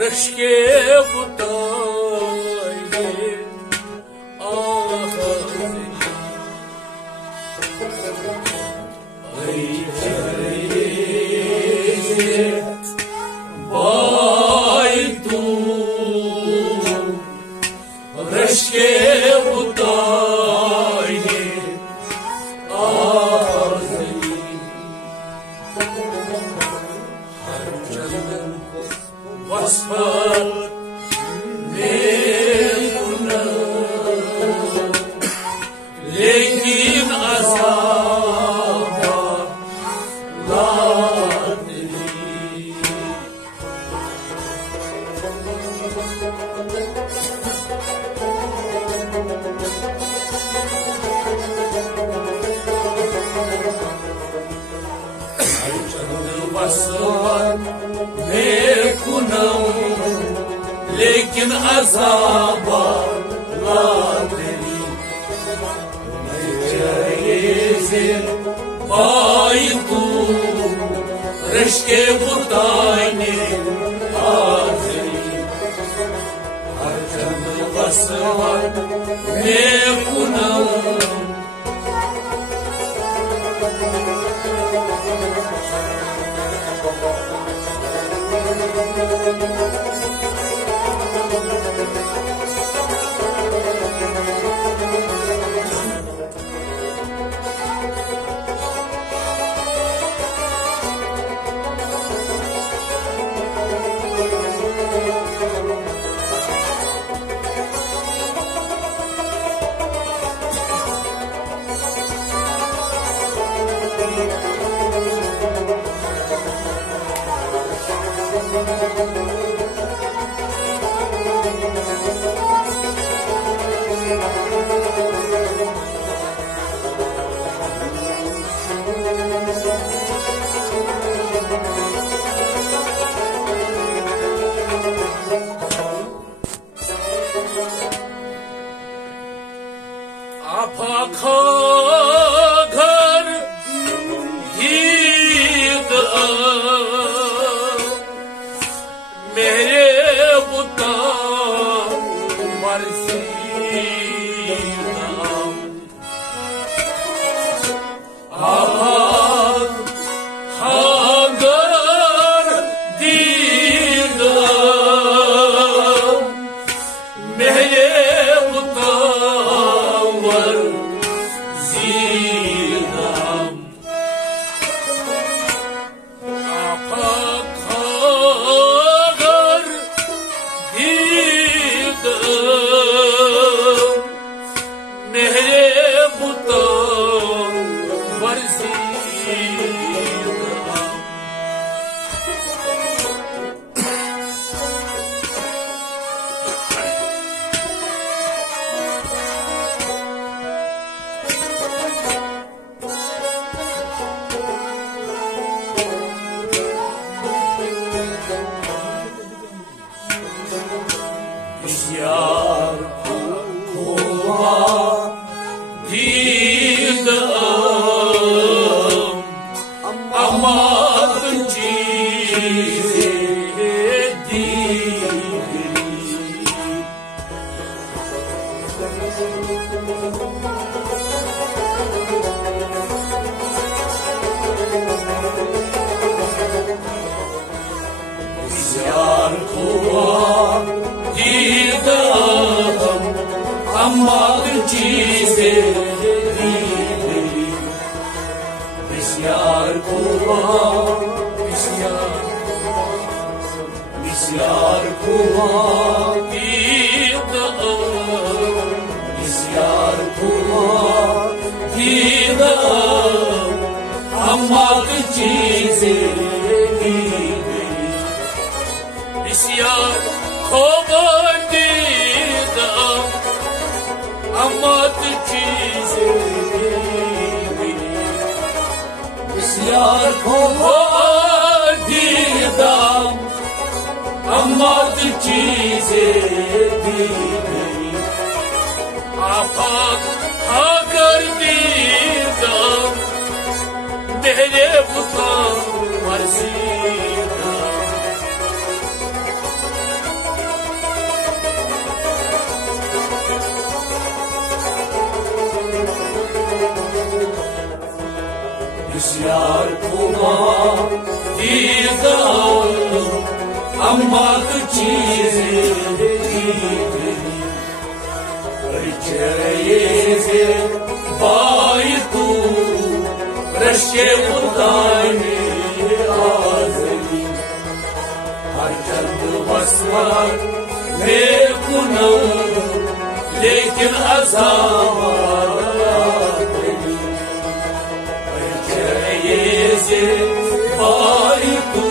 Rashke butaye ahazri ay chare bay tu rashke butaye ahazri har jandan wasfat mekuna lekin azaba ladri wasfat लेकिन अज़ाबा लादरी जैसे पाई तू रश्के बुताने हाज़री हर चंद वसवत में पुनः आपा घर गीत मेरे बुता मर्जी आपा घर गीत मेरे यार हुआ दीद अमात चीज़े यार हुआ अम्माद चीज़ें दी गई बिस्यार कुआ बिस्यार कुआ ईद बिस्यार कुआ ईद अम्माद चीज़ें दी गई बिस्यार खबर अमत जी यार को दीदाम अमत चीजें दी गई आफाक अगर दीदाम तेरे बुता मर्सीदा इस यार को दीदाम अमत चीजें दी गई ये बाई तू रश्के बुताने आज़ली हर चंद वस्वार में कुनो लेकिन अज़ामारी ये बाई तू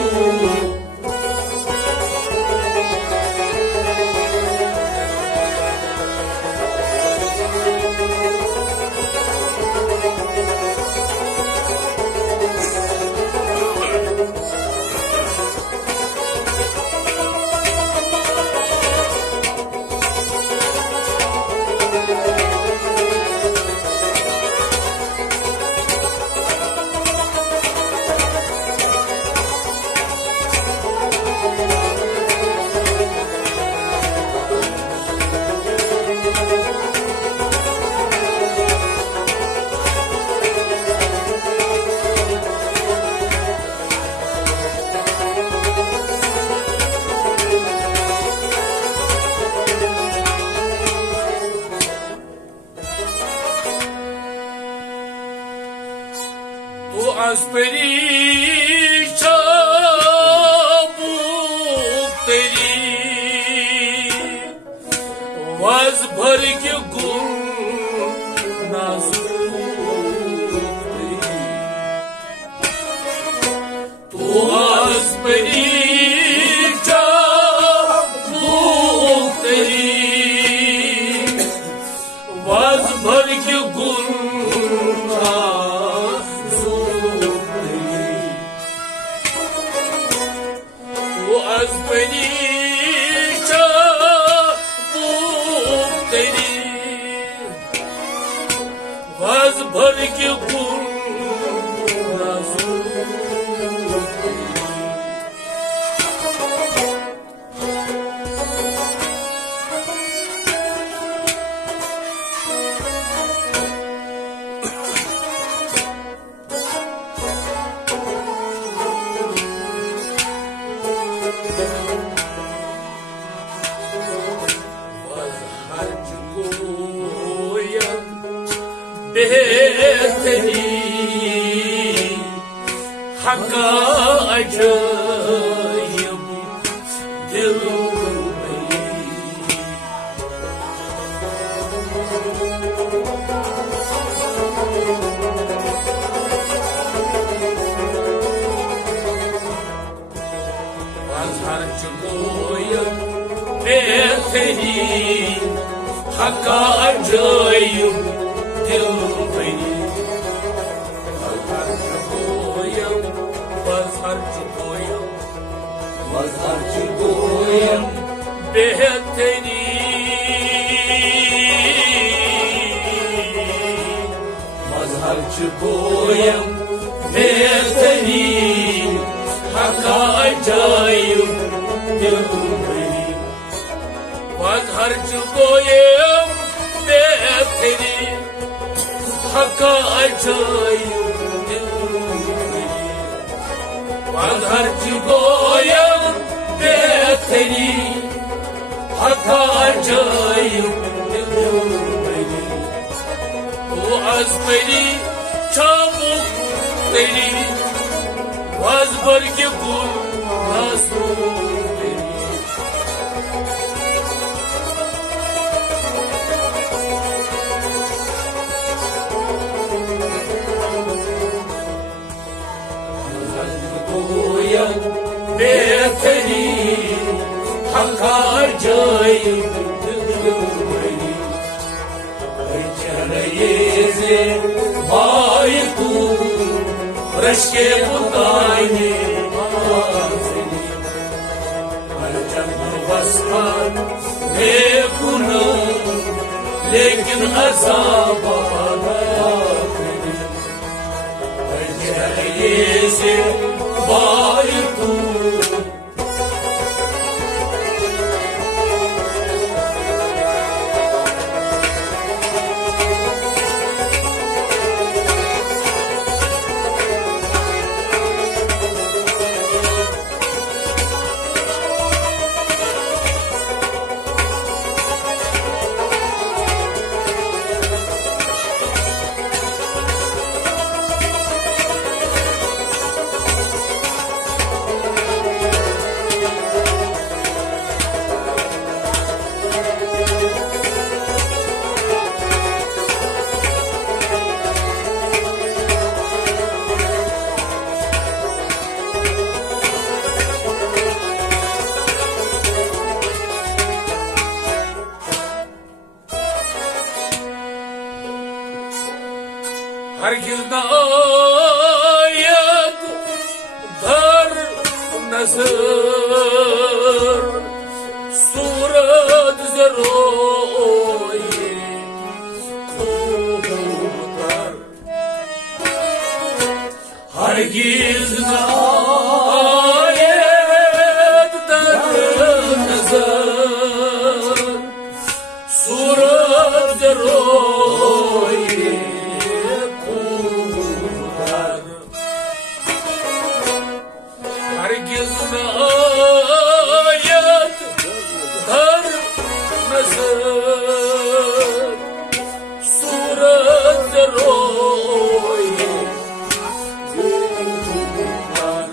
आसपरी शाबूक तेरी वाज भर के गुण नाज़ुक तेरी तो आसपरी शाबूक तेरी वाज भर के गुण आसपरी शाबूक तेरी वाज भर के गुण नाज़ुक बेहतरी हका अजायब दिल में बाजार चुकोयब बेहतरी हका अजायब दिल मज़हर चुकोयम बेहतरी मज़हर चुकोयम बेहतरी हका अजायब दिल भरी मज़हर चुकोयम बेहतरी हका अजायब मज़हर चुकोयम बेहतरी हका अजायब दिल भरी तो आसपरी शाबूक तेरी वाज भर के गुण नाज़ुक तेरी बेहतरी हका अजायब दिल भरी ये से भाई तू रश्के बुतानी आज़नी हर जन्म वस्तान बेगुना लेकिन अज़ाब ये से बाई तू हरगिज़ न आयत धर नज़र सूरत ज़रोए खूबतर हरगिज़ न आयत धर नज़र सूरत ज़रोए हरगिज़ न आयत धर नज़र सूरत ज़रोए खूबतर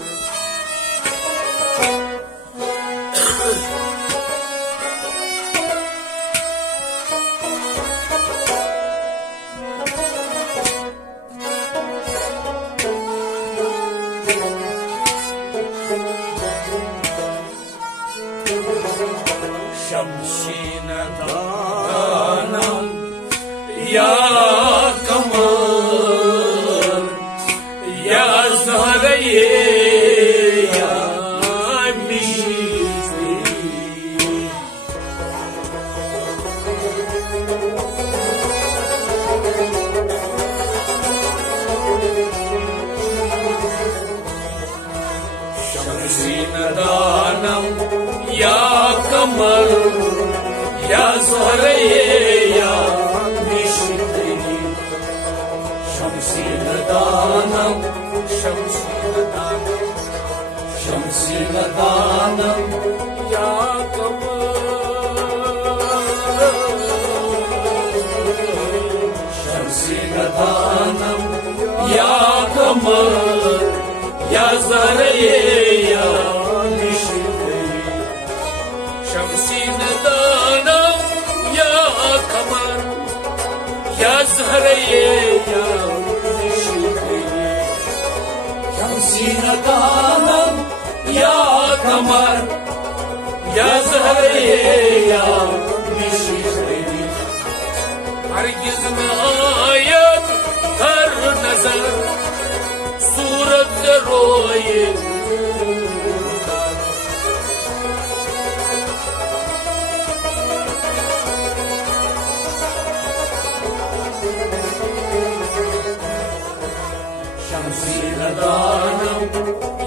शमशीन दानम या कमर या ज़हरे या मिश्री शमशीन दानम या कमर या ज़हरे या मिश्री शमशीन दानम शमशीन दानम या कमर शमशीन दानम या कमर या ज़हरे या शमशीन दानम या कमर या ज़हरे या मिश्री शमशीन दानम या कमर या ज़हरे या मिश्री हरगिज़ न आयत धर नज़र सूरत ज़रोए शमशीन दानम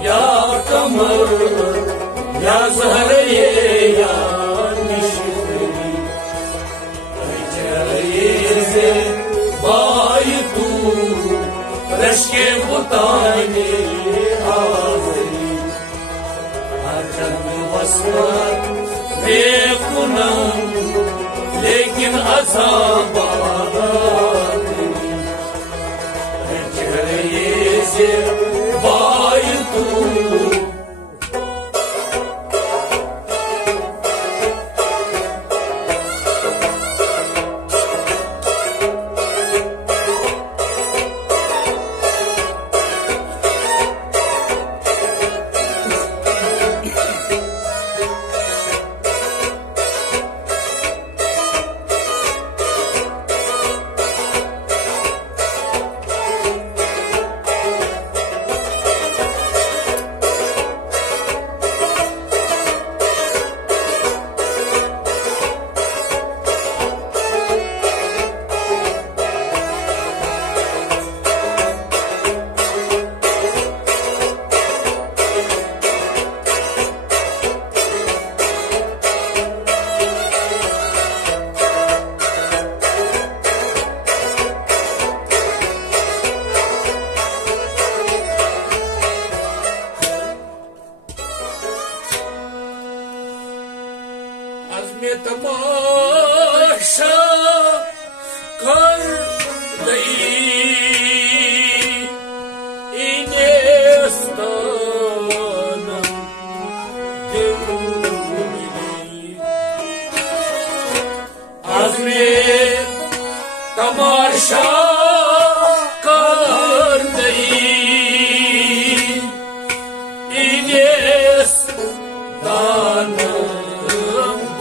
या कमर या ज़हरे या मिश्री से बाई तू रश्के बुतानी आज़नी हर जन्म वस्तान बेगुना लेकिन अज़ाब से बाई तू में तमाशा कर दई इनेस दानम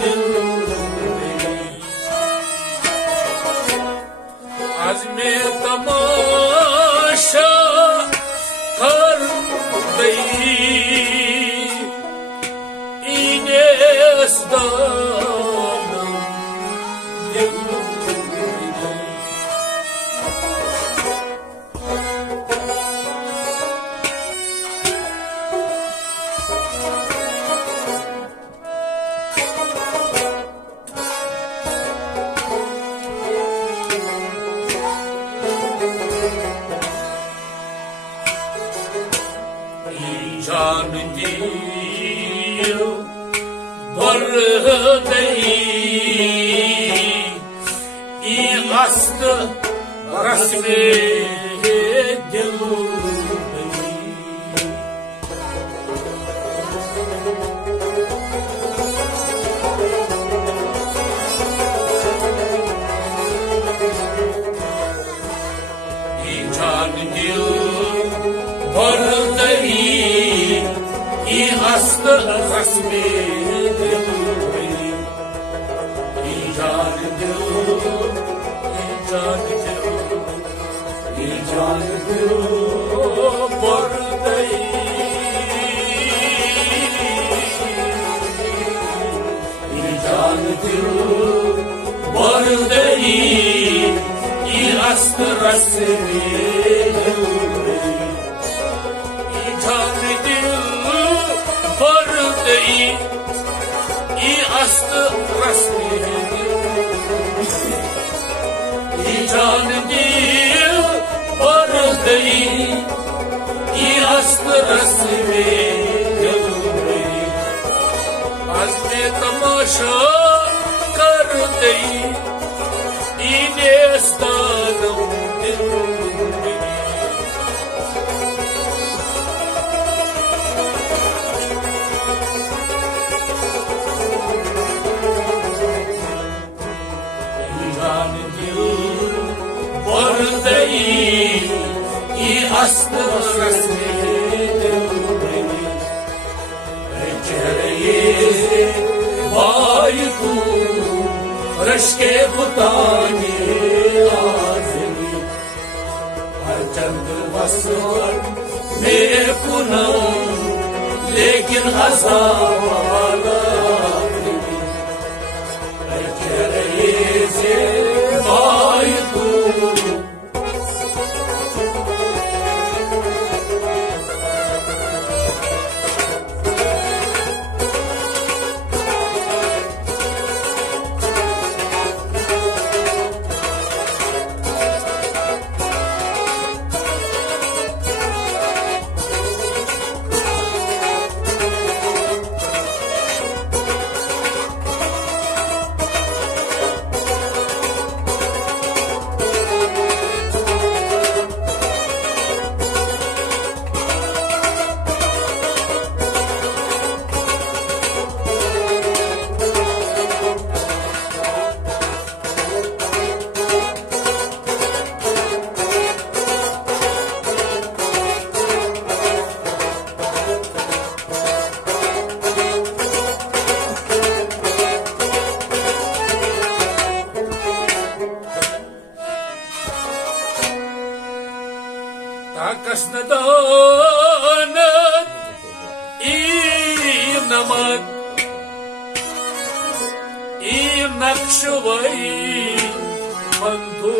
दिल आज में तमाशा कर दई इनेस दानम दिल जान दियो भर गई अस्त रस में दिल जान दियो भर गई अस्त रस में दिल गई जान दियो जान दियो जान दियो भर गई जान दियो भर गई अस्त रस में दिल गई जान दिल भर गई अस्त रस में जान दिल भर गई अस्त रस में दिल गई आज में तमाशा कर गई इनेस दानम दिल भर गई अस्त रस में दिल गई चेहरे भाई तू रश के बुताने आज़मी हर चंद वसवट में पुनः लेकिन हज़ावाला चेहरे से भाई तू कसनदानत नमक नक्शवई बंधु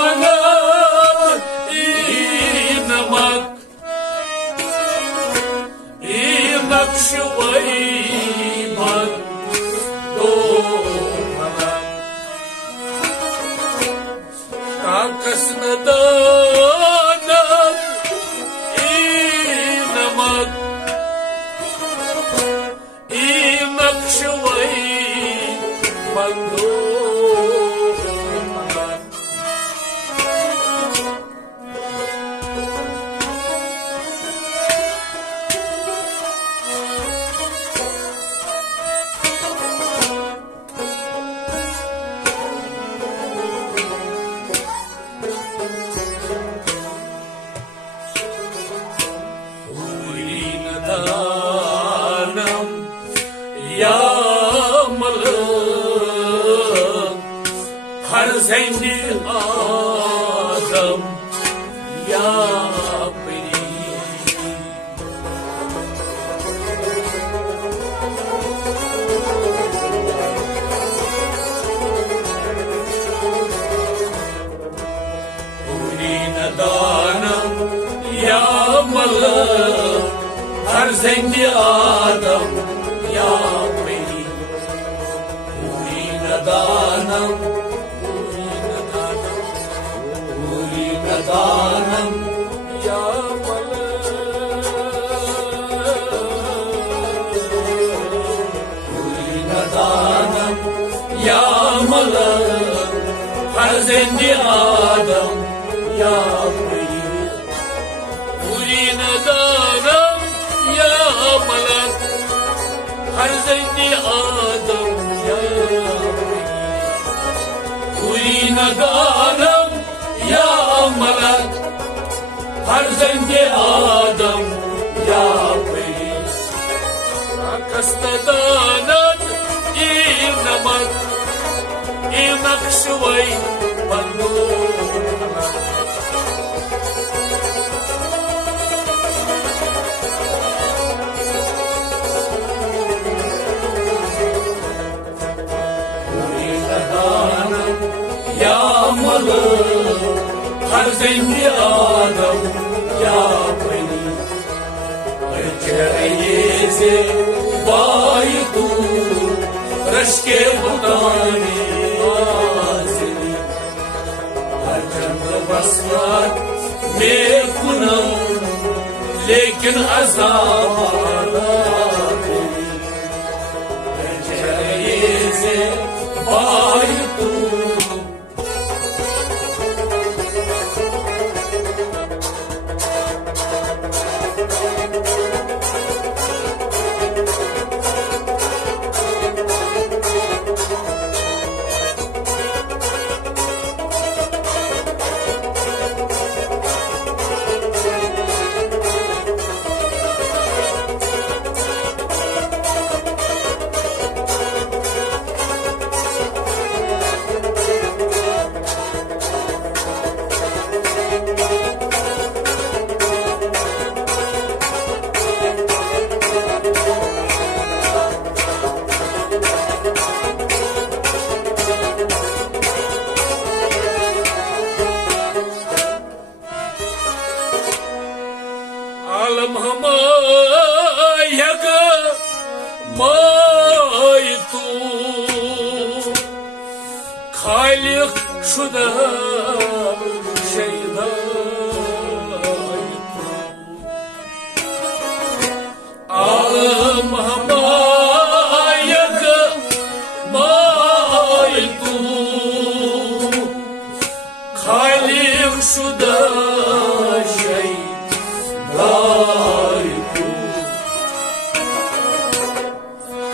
कसनदानत नमक नक्शवई बंधु कसनदानत नमक नक्शवई बंधु دانم یا ملک فرزند آدم یا دانم یا ملک فرزند آدم یا پری پوری ندانم یا ملک پوری ندانم یا ملک فرزند آدم یا پوری ندانم یا ملک فرزند آدم یا پوری ندانم یا ملک فرزند آدم یا پری کست داند این نمک این نقشوی بندو یا ملک فرزند آدم یا پری چهره بای تو رشک بطانی آزنی هر چند بسمت میکنم لیکن عذاب نداری چهره بای تو عالم همایگ مای تو خالق شده شیدای تو عالم همایگ مای تو خالق شده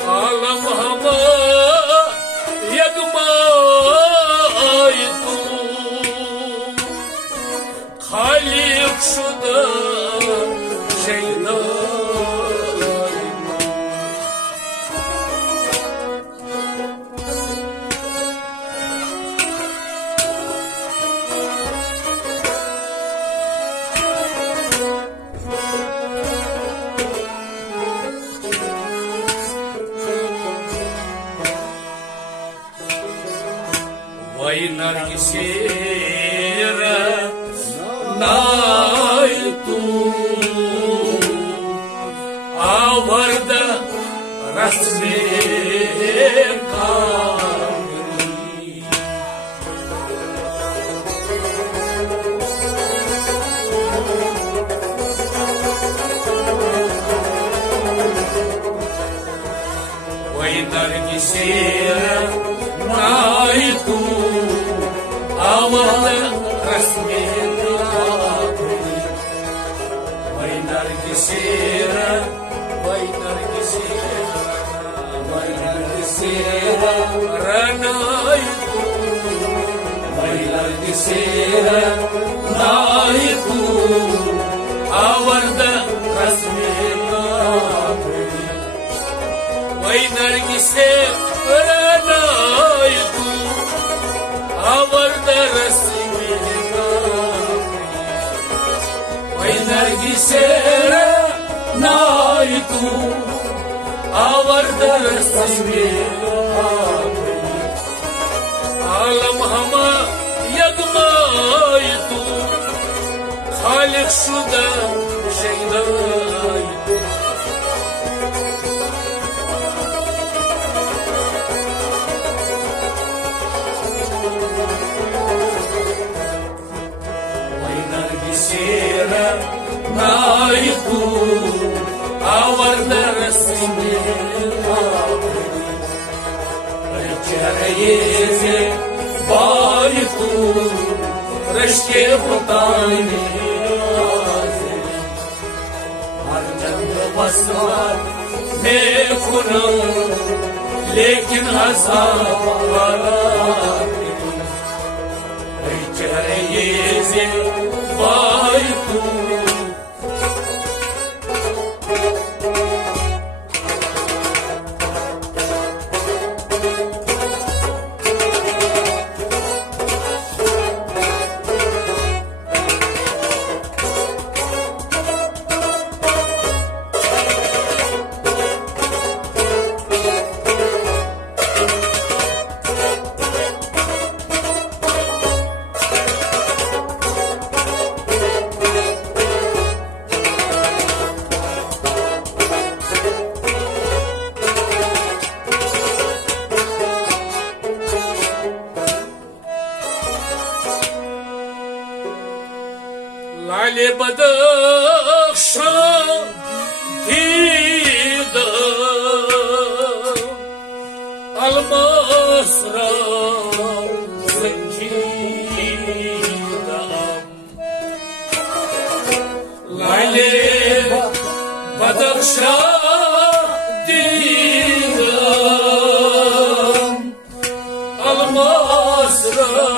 عالم همه یک مای تو خالق شده شیدای وای نرگسیر نای تو آورده رسم کاملی وای نرگسیر نای تو آورده رسم کاملی وای نرگسیر رنای تو وای نرگسیر نای تو آورده رسم کاملی से रनाई तू आवर्द रस्मी वही नरगी से रनाई तू आवर्द रस्मी आलम हमा यगमाई तू खालिक शुदा शैदाई नाई तू आवर्द रस्मी चरये से बाई तू रश्के बताने हर जंग बसवार में खुनो लेकिन असाब वाला चरये से बाई तू लाले बदख्शां दीद अलमास रा संजीदा लाले बदख्शां दीद अलमास रा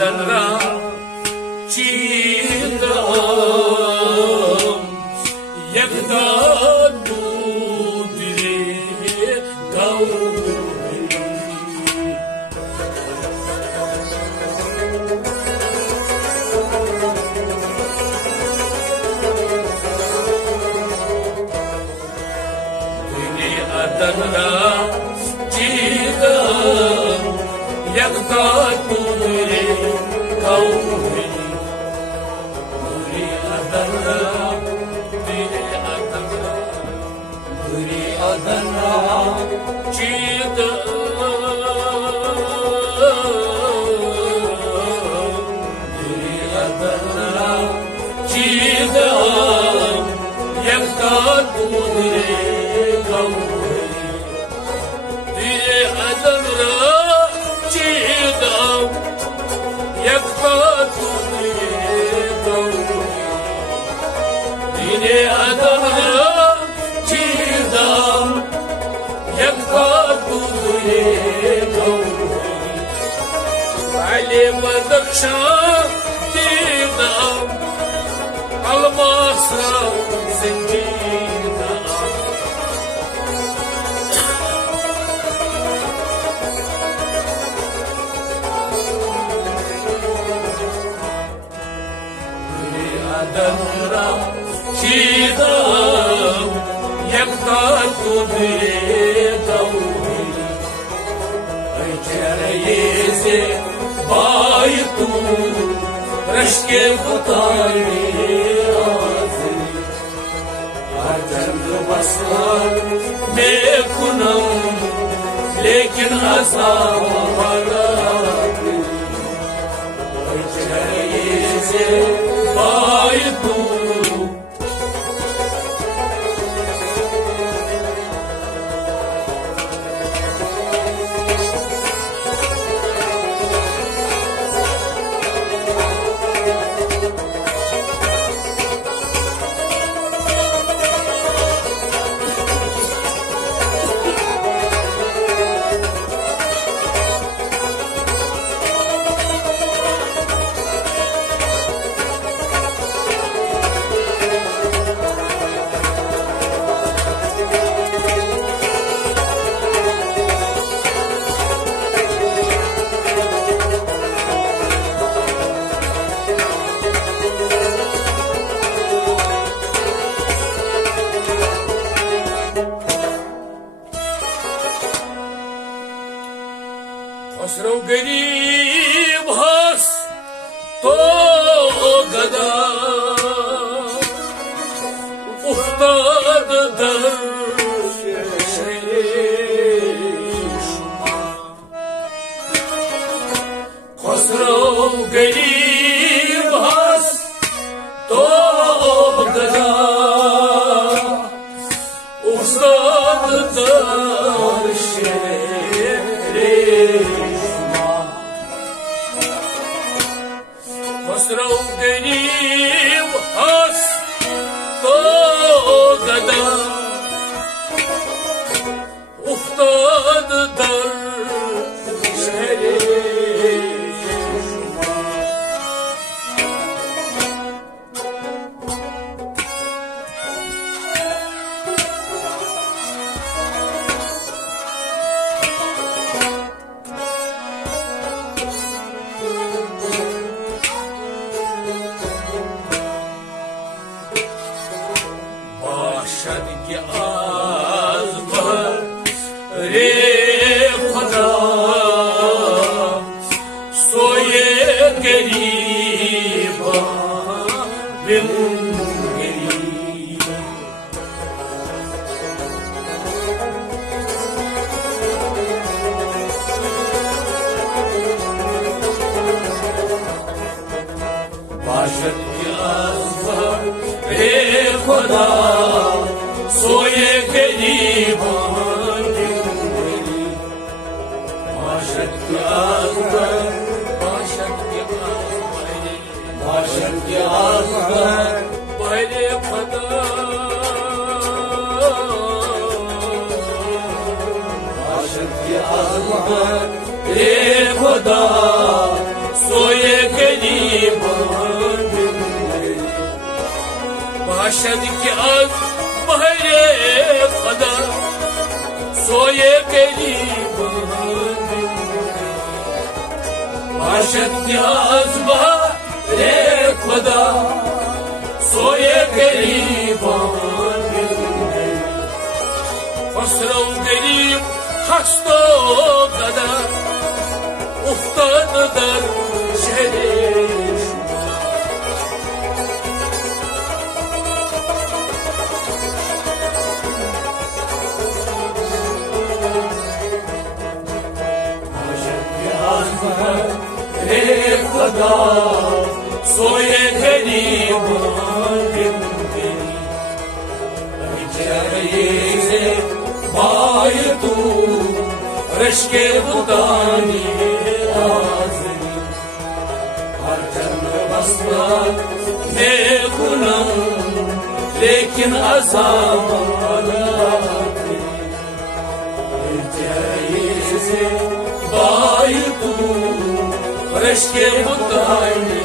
Tanra çiğdam yakda dudre gavri Dünya tanra çiğdam yakda dudre Kauri, Guri Adana, Dile Adana, Guri Adana, Chida, Guri Adana, Chida, Yakta Dile Kauri, Dile Adana, Chida. Dile adamra çiğdam yakta dudre gavri Ali badakşan didam almasra zincirda Adamra çiğdam yakta dudre gavri Ay çereye se bay tu Rashke बताने आज़री आजंग busbar मैं खुनम लेकिन असाब वाला se vai tu. Khosrow garib has to gada uftad dar shema. Khosrow garib has to gada uftad dar shema. Khosrow garib has to gada uftad dar shema. Bashad ki az bahre Khuda soye gariba bin garib. Bashad ki az bahre Khuda soye gariba bin garib. Bashad ki az bahre Khuda Bashad ki az bahre Khuda soye gariba bin garib. Bashad ki az bahre Khuda soye gariba bin garib. Bashad ki az bahre Khuda soye gariba bin garib. Khosrow garib has to gada uftad dar shema. Khuda soye gariba bin garib. Chariye bhai tu rishke budani azmi. Har jan basna ne gunam lekin azab alati. Chariye bhai tu rishke budani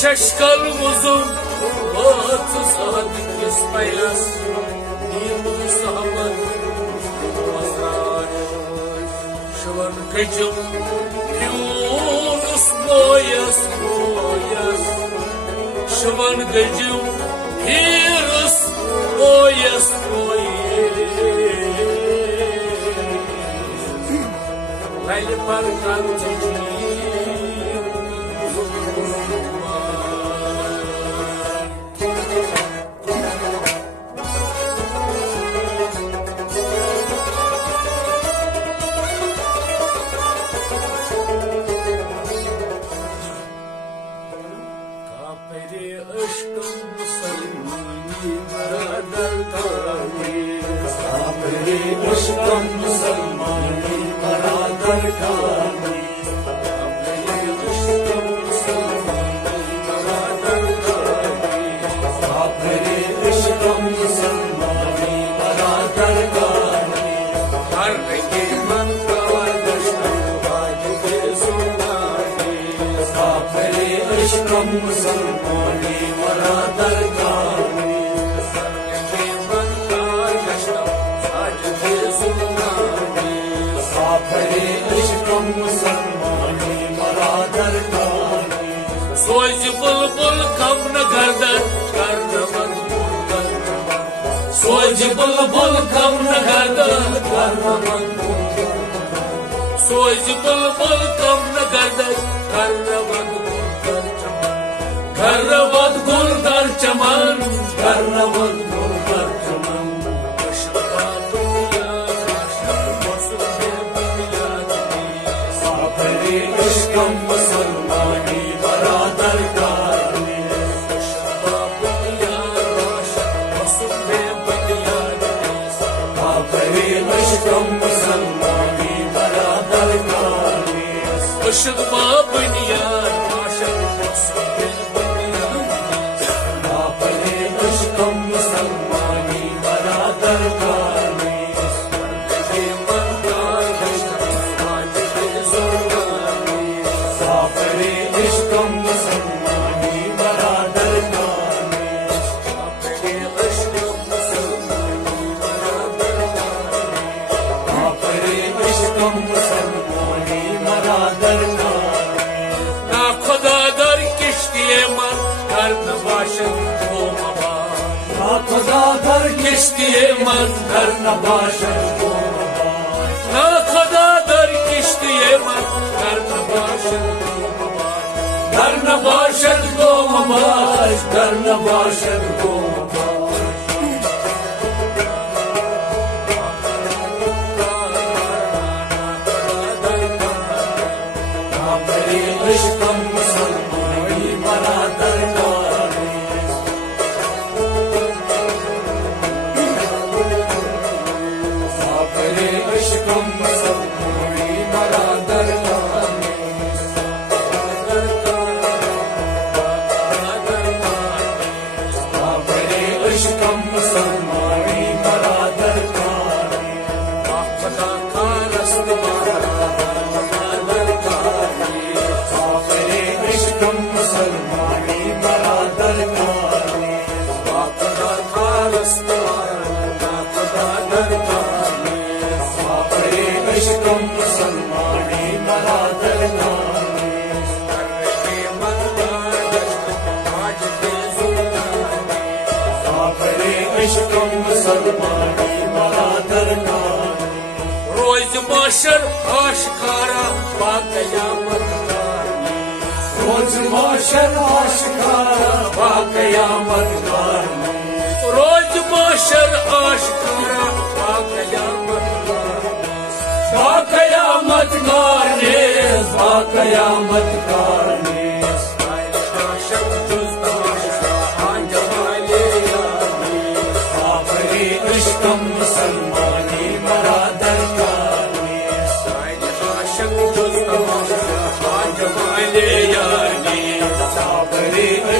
Şaşkal uzun Payas, Sahabat, Shavan Kajum, Yunus Boyas, Shavan Kajum, Hirus Boyas, Lyle Parkanti. Soy bulbul kamna gardan karnaman Soy bulbul kamna gardan karnaman Soy bulbul kamna gardan karnaman Karnaman guldar chaman Karnaman guldar chaman Aşıkta dünya aşık Sapri aşkım musulmani baradar kani Sapri aşkım musulmani baradar kani Aşıkma bünyar aşık Kiştiye man karna başar na kadar kiştiye man karna başar doğmabaş karna başar doğmabaş Kapri aşkım musulmani baradar Roz aşkara bakayamat karni Roz maşer aşkara bakayamat karni Roz maşer aşkara bakayamat karni Bakayamat karni Bakayamat karni Aşık cüzda anca mali yani Sapri aşkım musulmani baradar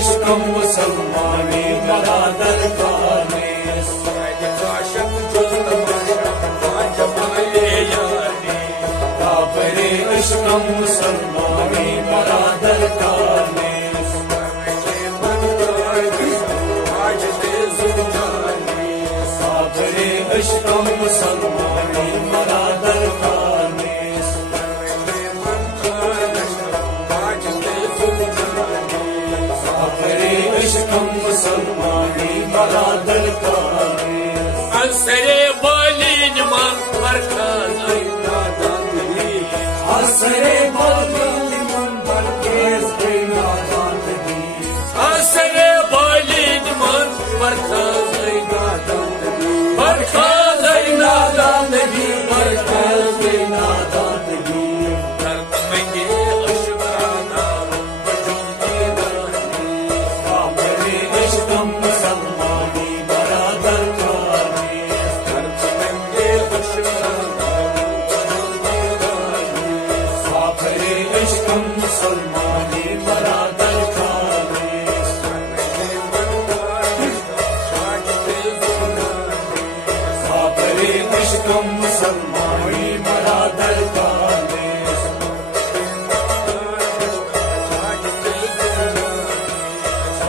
aşkım musulmani baradar kani aşık Kapri aşkım musulmani baradar kani मुसलमानी मरा दरकारे असरे Boolean मन बरखाज नादानगी असरे Boolean मन बरखेज नादानगी असरे Boolean मन बरखाज नादानगी बरखाज नादानगी बरखेज नादानगी दर्द मंगे अशुराना बजुंगी रानी आपने इश्क मुसलमानी मरा दरकारे दर्द मंगे अशुराना बजुंगी रानी आपने इश्क मुसलमानी मरा दरकारे आपने इश्क मुसलमानी मरा दरकारे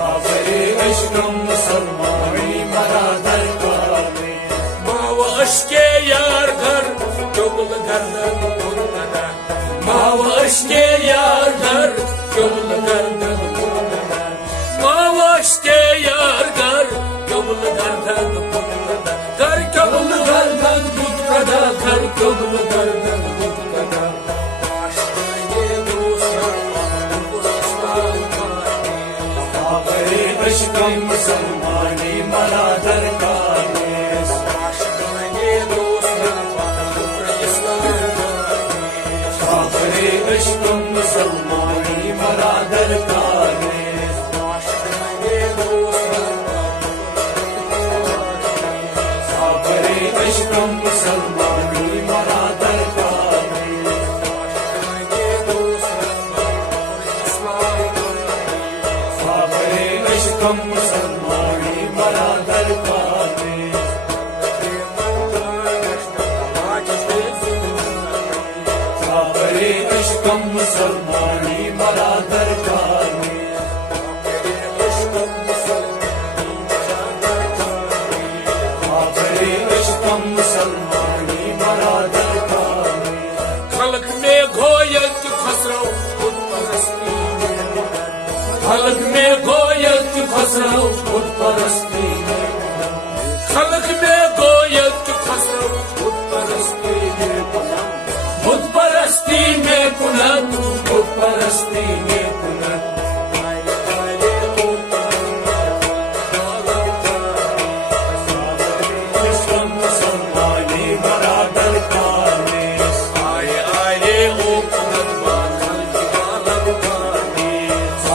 आपने इश्क मुसलमानी मरा दरकारे मावश के यार घर चुगल गर्दन मुर्दा मावश के यार घर चुगल गर्दन मुर्दा मावश के यार घर चुगल गर्दन मुर्दा घर चुगल गर्दन मुर्दा घर चुगल गर्दन मुर्दा आशिक़े दूसरा आपने इश्क मुसलमानी मरा दरकारे आशिक़े दूसरा आपने इश्क मुसलमानी मरा दरकारे आपने इश्क मुसलमानी मरा दरकारे आपने इश्क मुसलमानी मरा दरकारे आपने इश्क मुसलमानी मरा दरकारे आपने इश्क मुसलमानी मरा दरकारे खल्क में गोयत खसरो खुद परस्ती खल्क में गोयत खसरो खुद परस्ती खल्क में गोयत खसरो खुद परस्ती खुद परस्ती में कुनत खुद परस्ती में कुनत इश्क मुसलमानी मरा दरकारे आए आए ओ कुनतवा खल्क आलम कानी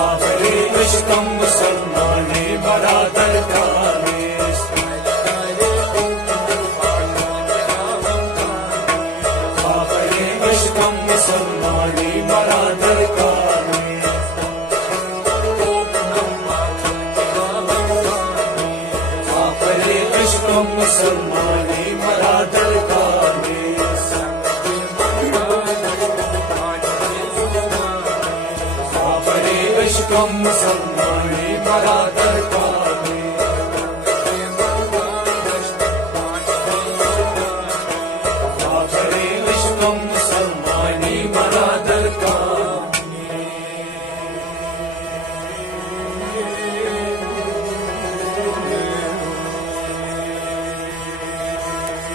आपने इश्क मुसलमानी मरा दरकारे आपने इश्क मुसलमानी मरा दरकारे आपने इश्क मुसलमानी मरा दरकारे आपने इश्क मुसलमानी मरा दरकारे